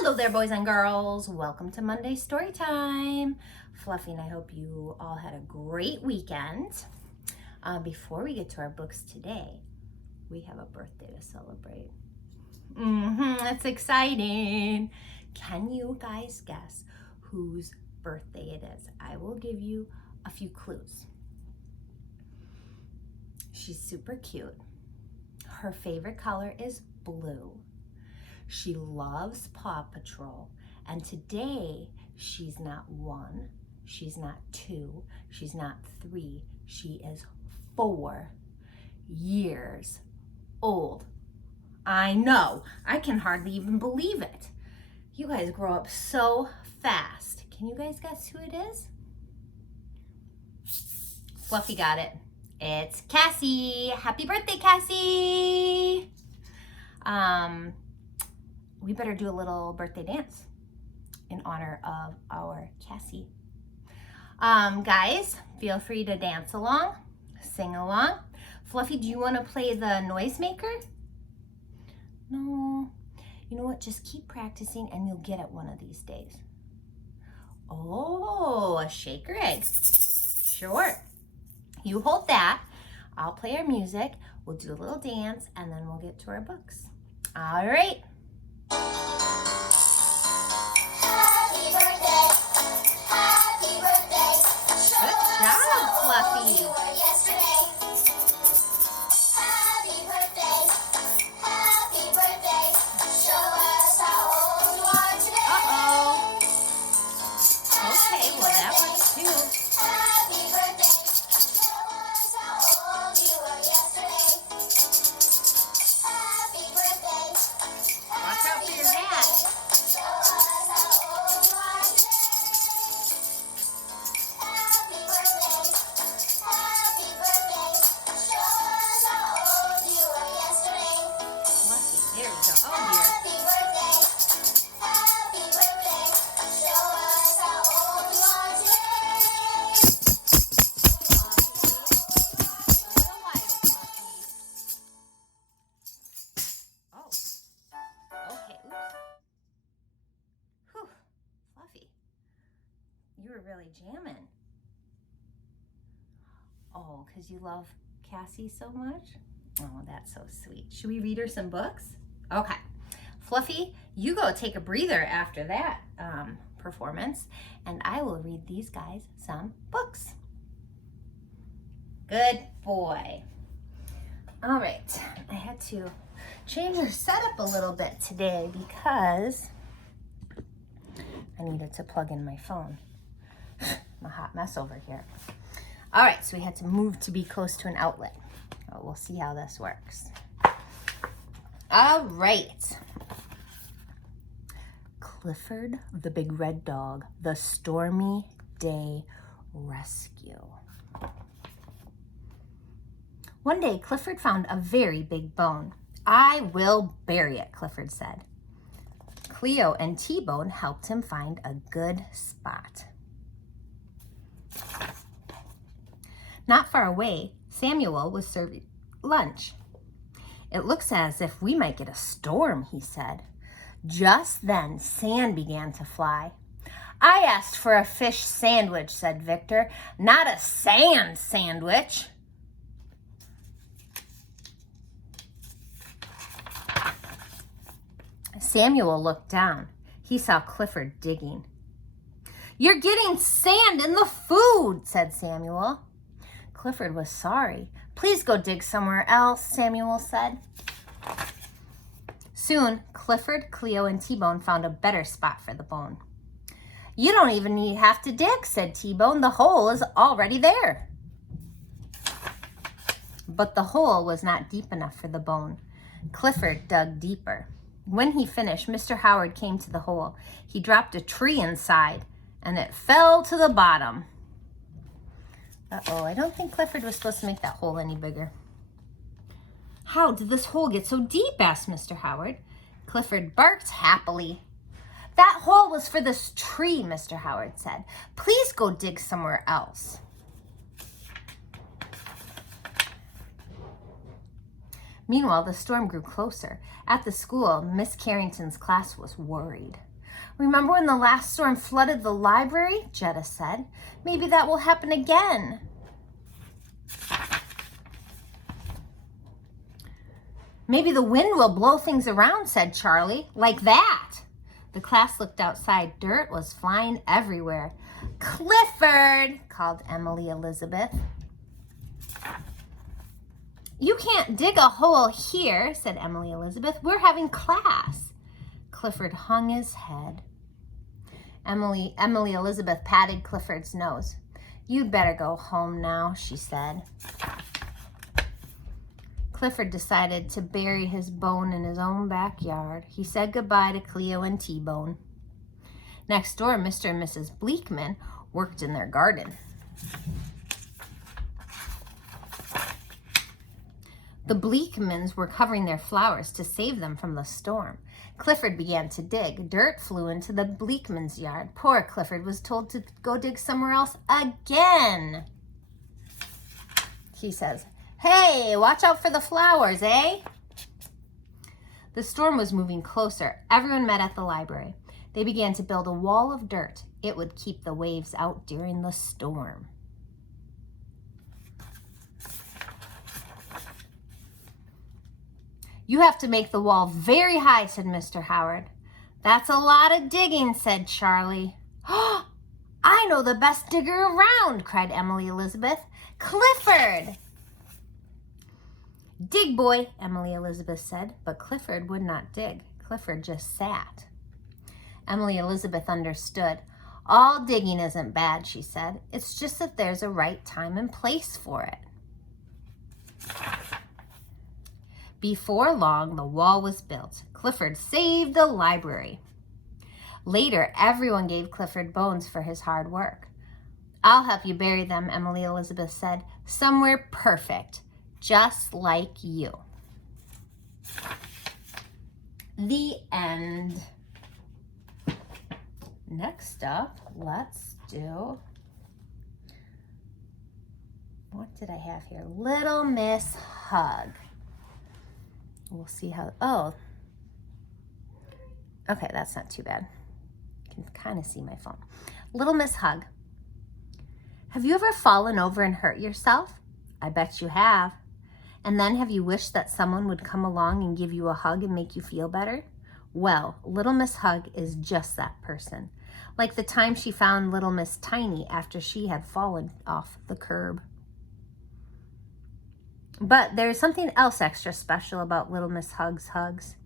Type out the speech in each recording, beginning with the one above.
Hello there, boys and girls. Welcome to Monday Story Time. Fluffy and I hope you all had a great weekend. Before we get to our books today, we have a birthday to celebrate. That's exciting. Can you guys guess whose birthday it is? I will give you a few clues. She's super cute. Her favorite color is blue. She loves Paw Patrol, and today she's not 1, she's not 2, she's not 3, she is 4 years old. I know, I can hardly even believe it. You guys grow up so fast. Can you guys guess who it is? Fluffy got it. It's Cassie. Happy birthday, Cassie. We better do a little birthday dance in honor of our Cassie. Guys, feel free to dance along, sing along. Fluffy, do you want to play the noisemaker? No. You know what? Just keep practicing and you'll get it one of these days. Oh, a shaker egg. Sure. You hold that. I'll play our music. We'll do a little dance and then we'll get to our books. All right. Happy birthday, happy birthday. Good job, Fluffy. Happy birthday, happy birthday. Show us how old you are today. Uh-oh. Okay, well that works too. Happy birthday, show us how old you were yesterday. Happy birthday, Watch out for your hat. show us how old you are today. Happy birthday, show us how old you were yesterday. Fluffy, there we go. Oh dear. Happy birthday, show us how old you are today. Oh. Okay, oops. Whew, Fluffy. You were really jamming. Oh, because you love Cassie so much? Oh, that's so sweet. Should we read her some books? Okay. Fluffy, you go take a breather after that performance, and I will read these guys some books. Good boy. All right, I had to change your setup a little bit today because I needed to plug in my phone. I'm a hot mess over here. All right, so we had to move to be close to an outlet. Oh, we'll see how this works. All right. Clifford, the Big Red Dog, the Stormy Day Rescue. One day, Clifford found a very big bone. I will bury it, Clifford said. Cleo and T-Bone helped him find a good spot. Not far away, Samuel was serving lunch. It looks as if we might get a storm, he said. Just then, sand began to fly. I asked for a fish sandwich, said Victor, not a sand sandwich. Samuel looked down. He saw Clifford digging. You're getting sand in the food, said Samuel. Clifford was sorry. Please go dig somewhere else, Samuel said. Soon, Clifford, Cleo, and T-Bone found a better spot for the bone. You don't even have to dig, said T-Bone. The hole is already there. But the hole was not deep enough for the bone. Clifford dug deeper. When he finished, Mr. Howard came to the hole. He dropped a tree inside, and it fell to the bottom. Uh-oh, I don't think Clifford was supposed to make that hole any bigger. How did this hole get so deep? Asked Mr. Howard. Clifford barked happily. That hole was for this tree, Mr. Howard said. Please go dig somewhere else. Meanwhile, the storm grew closer. At the school, Miss Carrington's class was worried. Remember when the last storm flooded the library? Jetta said. Maybe that will happen again. Maybe the wind will blow things around, said Charlie. Like that. The class looked outside. Dirt was flying everywhere. Clifford, called Emily Elizabeth. You can't dig a hole here, said Emily Elizabeth. We're having class. Clifford hung his head. Emily Elizabeth patted Clifford's nose. You'd better go home now, she said. Clifford decided to bury his bone in his own backyard. He said goodbye to Cleo and T-Bone. Next door, Mr. and Mrs. Bleakman worked in their garden. The Bleakmans were covering their flowers to save them from the storm. Clifford began to dig. Dirt flew into the Bleakman's yard. Poor Clifford was told to go dig somewhere else again. He says, "Hey, watch out for the flowers, eh?" The storm was moving closer. Everyone met at the library. They began to build a wall of dirt. It would keep the waves out during the storm. You have to make the wall very high, said Mr. Howard. That's a lot of digging, said Charlie. Oh, I know the best digger around, cried Emily Elizabeth. Clifford! Dig, boy, Emily Elizabeth said, but Clifford would not dig. Clifford just sat. Emily Elizabeth understood. All digging isn't bad, she said. It's just that there's a right time and place for it. Before long, the wall was built. Clifford saved the library. Later, everyone gave Clifford bones for his hard work. I'll help you bury them, Emily Elizabeth said. Somewhere perfect, just like you. The end. Next up, let's do, what did I have here? Little Miss Hug. We'll see how, oh, okay, that's not too bad. You can kind of see my phone. Little Miss Hug. Have you ever fallen over and hurt yourself? I bet you have. And then have you wished that someone would come along and give you a hug and make you feel better? Well, Little Miss Hug is just that person. Like the time she found Little Miss Tiny after she had fallen off the curb. But there's something else extra special about Little Miss Hug's hugs.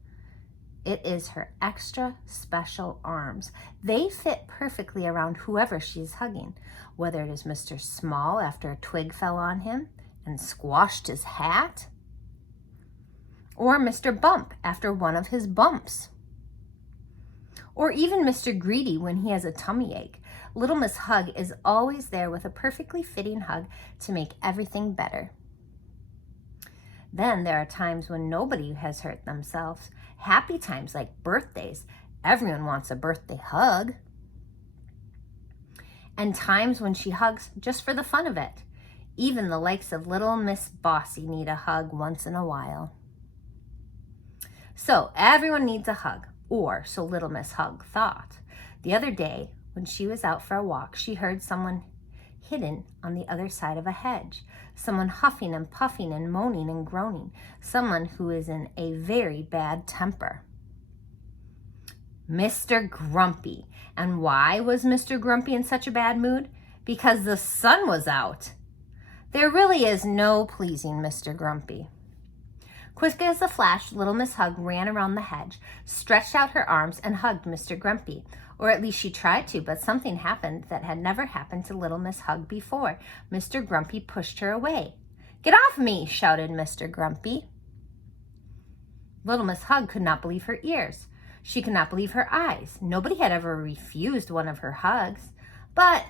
It is her extra special arms. They fit perfectly around whoever she's hugging, whether it is Mr. Small after a twig fell on him and squashed his hat, or Mr. Bump after one of his bumps, or even Mr. Greedy when he has a tummy ache. Little Miss Hug is always there with a perfectly fitting hug to make everything better. Then there are times when nobody has hurt themselves. Happy times like birthdays. Everyone wants a birthday hug. And times when she hugs just for the fun of it. Even the likes of Little Miss Bossy need a hug once in a while. So everyone needs a hug, or so Little Miss Hug thought. The other day, when she was out for a walk, she heard someone hidden on the other side of a hedge. Someone huffing and puffing and moaning and groaning. Someone who is in a very bad temper. Mr. Grumpy. And why was Mr. Grumpy in such a bad mood? Because the sun was out. There really is no pleasing Mr. Grumpy. Quick as a flash, Little Miss Hug ran around the hedge, stretched out her arms, and hugged Mr. Grumpy. Or at least she tried to, but something happened that had never happened to Little Miss Hug before. Mr. Grumpy pushed her away. "Get off me!" shouted Mr. Grumpy. Little Miss Hug could not believe her ears. She could not believe her eyes. Nobody had ever refused one of her hugs. But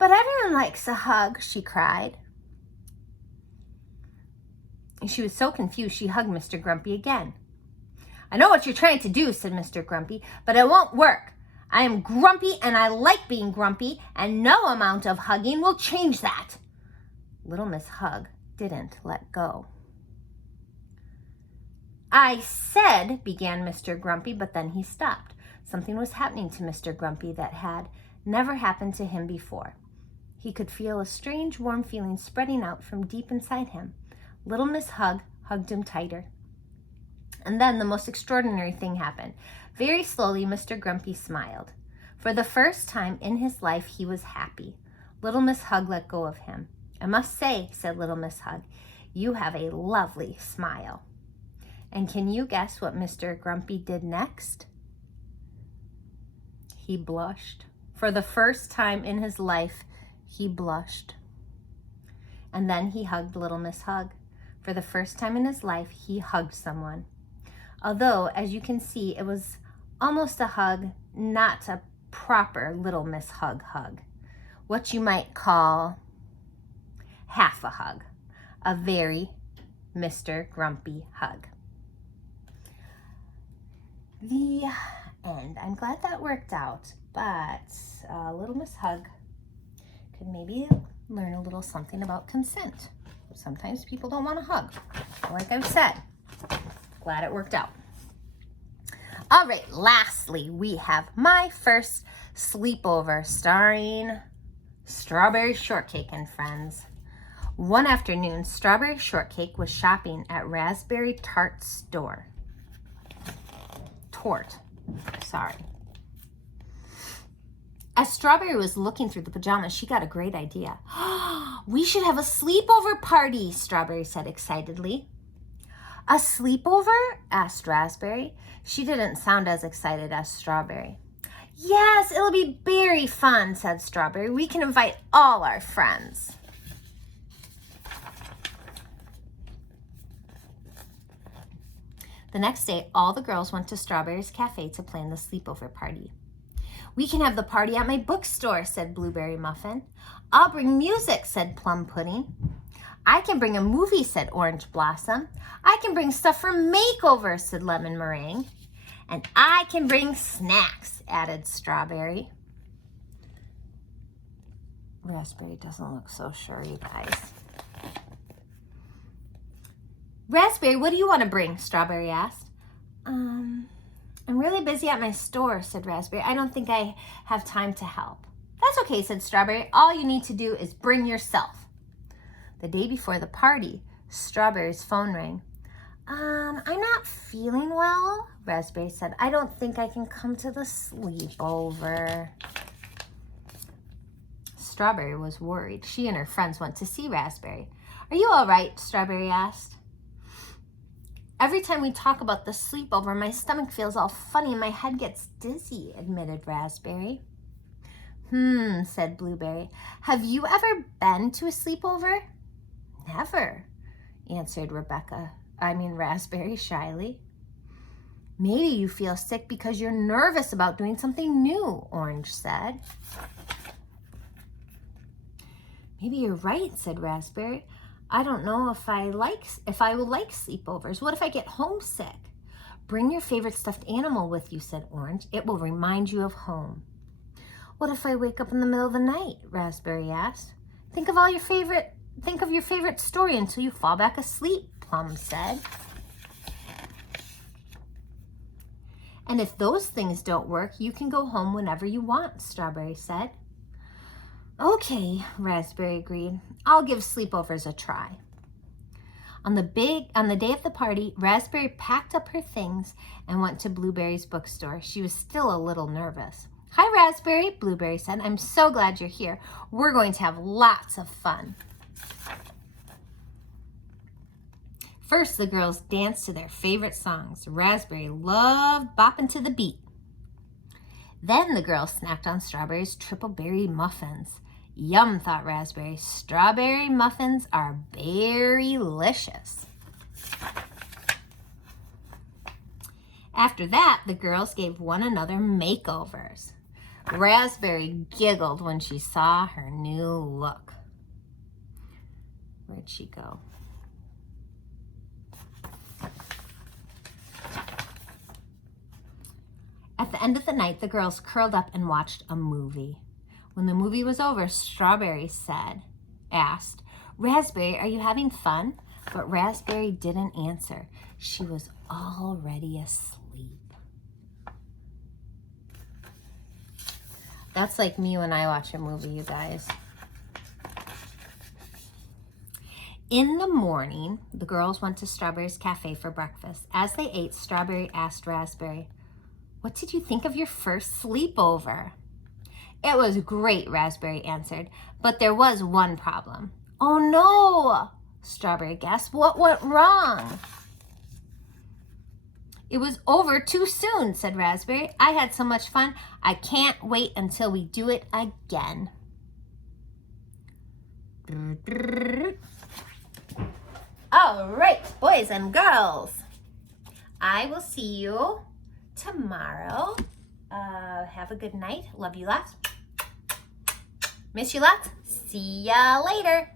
everyone likes a hug," she cried. She was so confused she hugged Mr. Grumpy again. "I know what you're trying to do," said Mr. Grumpy, "but it won't work. I am grumpy and I like being grumpy, and no amount of hugging will change that." Little Miss Hug didn't let go. "I said," began Mr. Grumpy, but then he stopped. Something was happening to Mr. Grumpy that had never happened to him before. He could feel a strange warm feeling spreading out from deep inside him. Little Miss Hug hugged him tighter. And then the most extraordinary thing happened. Very slowly, Mr. Grumpy smiled. For the first time in his life, he was happy. Little Miss Hug let go of him. I must say, said Little Miss Hug, you have a lovely smile. And can you guess what Mr. Grumpy did next? He blushed. For the first time in his life, he blushed. And then he hugged Little Miss Hug. For the first time in his life, he hugged someone. Although, as you can see, it was almost a hug, not a proper Little Miss Hug hug. What you might call half a hug. A very Mr. Grumpy hug. The end. I'm glad that worked out, but Little Miss Hug could maybe learn a little something about consent. Sometimes people don't want to hug. Like I've said, glad it worked out. All right, lastly, we have My First Sleepover starring Strawberry Shortcake and friends. One afternoon, Strawberry Shortcake was shopping at Raspberry Tart's store. As Strawberry was looking through the pajamas, she got a great idea. We should have a sleepover party, Strawberry said excitedly. A sleepover? Asked Raspberry. She didn't sound as excited as Strawberry. Yes, it'll be very fun, said Strawberry. We can invite all our friends. The next day, all the girls went to Strawberry's cafe to plan the sleepover party. We can have the party at my bookstore, said Blueberry Muffin. I'll bring music, said Plum Pudding. I can bring a movie, said Orange Blossom. I can bring stuff for makeover, said Lemon Meringue. And I can bring snacks, added Strawberry. Raspberry doesn't look so sure, you guys. Raspberry, what do you want to bring? Strawberry asked. I'm really busy at my store, said Raspberry. I don't think I have time to help. That's okay, said Strawberry. All you need to do is bring yourself. The day before the party, Strawberry's phone rang. I'm not feeling well, Raspberry said. I don't think I can come to the sleepover. Strawberry was worried. She and her friends went to see Raspberry. Are you all right? Strawberry asked. Every time we talk about the sleepover, my stomach feels all funny and my head gets dizzy, admitted Raspberry. Said Blueberry. Have you ever been to a sleepover? Never, answered Raspberry shyly. Maybe you feel sick because you're nervous about doing something new, Orange said. Maybe you're right, said Raspberry. I don't know if I will like sleepovers. What if I get homesick? Bring your favorite stuffed animal with you, said Orange. It will remind you of home. What if I wake up in the middle of the night? Raspberry asked. Think of your favorite story until you fall back asleep, Plum said. And if those things don't work, you can go home whenever you want, Strawberry said. Okay, Raspberry agreed. I'll give sleepovers a try. On the day of the party, Raspberry packed up her things and went to Blueberry's bookstore. She was still a little nervous. Hi, Raspberry, Blueberry said. I'm so glad you're here. We're going to have lots of fun. First, the girls danced to their favorite songs. Raspberry loved bopping to the beat. Then the girls snacked on Strawberry's triple berry muffins. Yum, thought Raspberry. Strawberry muffins are berry-licious. After that, the girls gave one another makeovers. Raspberry giggled when she saw her new look. Where'd she go? At the end of the night, the girls curled up and watched a movie. When the movie was over, Strawberry asked, Raspberry, are you having fun? But Raspberry didn't answer. She was already asleep. That's like me when I watch a movie, you guys. In the morning, the girls went to Strawberry's cafe for breakfast. As they ate, Strawberry asked Raspberry, "What did you think of your first sleepover?" "It was great," Raspberry answered, "but there was one problem." "Oh no!" Strawberry gasped. "What went wrong?" "It was over too soon," said Raspberry. "I had so much fun. I can't wait until we do it again." All right, boys and girls. I will see you tomorrow. Have a good night. Love you lots. Miss you lots. See ya later.